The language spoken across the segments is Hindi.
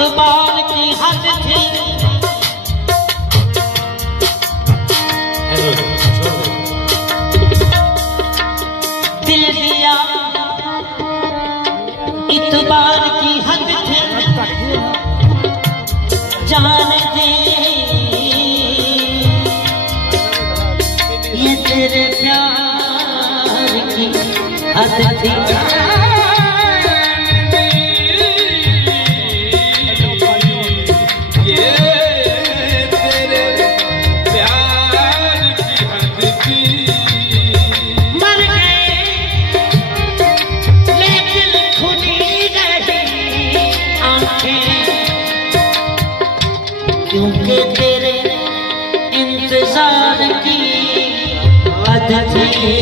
इतबार की हद थी। दिल दिया इतबार की हद थी, जान दे ये तेरे प्यार की हद थी। क्योंकि तेरे इंतजार की हद थी।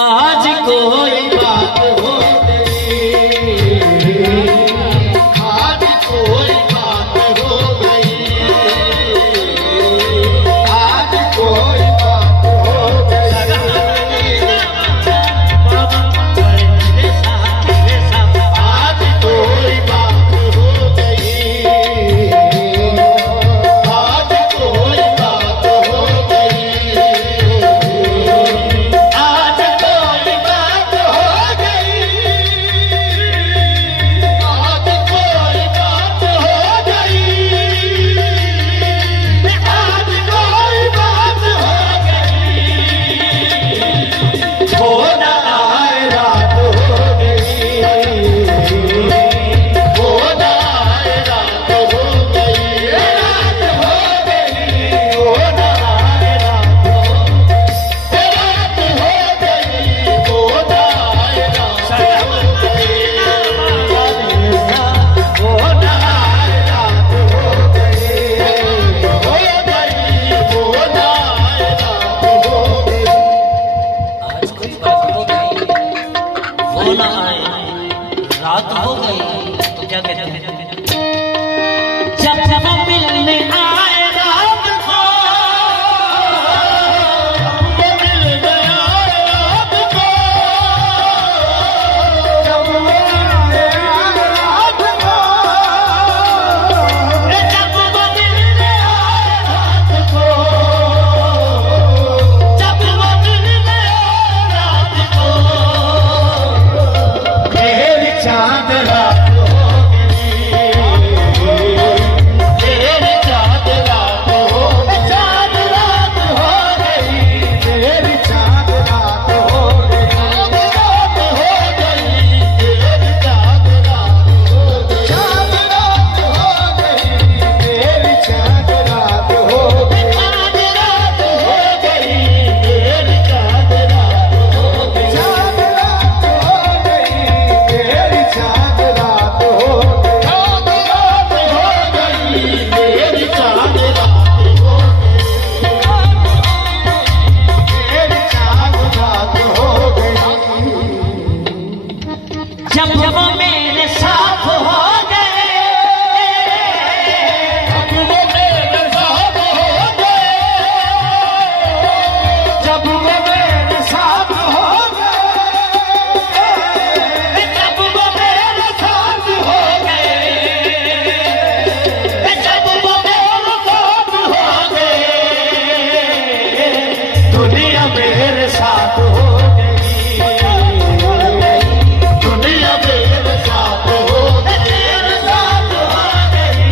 आज कोई बात हो गई, आज कोई बात हो गई, आज कोई बात हो गई, आज कोई बात हो गई, आज कोई बात हो गई, आज कोई बात हो रात हो गई तो क्या कहते हैं, जब जब मिलने आए रात को, मिल गया रात को, जब मिलने आए रात को, जब मिलने आए रात को, जब मिलने आए रात को, चांद रात हो गई, तेरी चांद रात हो गई, चांद रात हो गई, तेरी चांद रात हो गई, रात हो गई, तेरी चांद रात हो गई, चांद रात हो गई, तेरी चांद रात हो गई, चांद रात हो गई, तेरी चांद रात हो गई, चांद रात हो गई, तेरी चांद रात हो गई, चांद रात हो गई, तेरी चांद रात हो गई, तेरी चांद रात हो गई। जब जब मेरे साथ हो गए, जब वो मेरे साथ हो गए, जब वो मेरे साथ हो गए, जब वो मेरे साथ हो गए, जब वो मेरे साथ हो गए, दुनिया मेरे साथ हो गई, दुनिया मेरे साथ हो गई, तेरे साथ हो गई,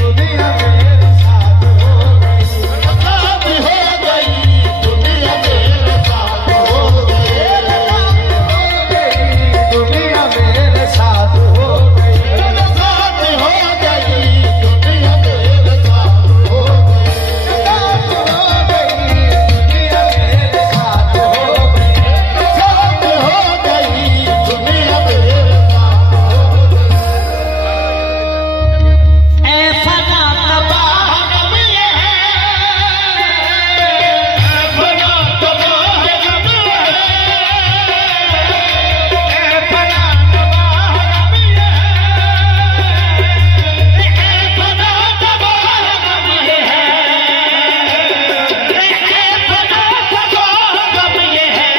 दुनिया मेरे साथ हो गई, साथ हो गई, दुनिया मेरे साथ हो गई, दुनिया मेरे साथ हो गई, साथ हो गई, दुनिया मेरे साथ हो गई, साथ हो गई, दुनिया मेरे साथ हो गई, साथ हो गई, दुनिया मेरे साथ हो गई। ऐ फना तबाह गम ये है, ऐ फना तबाह गम ये है, ऐ फना तबाह गम ये है, ऐ फना तबाह गम ये है, ऐ फना तबाह गम ये है।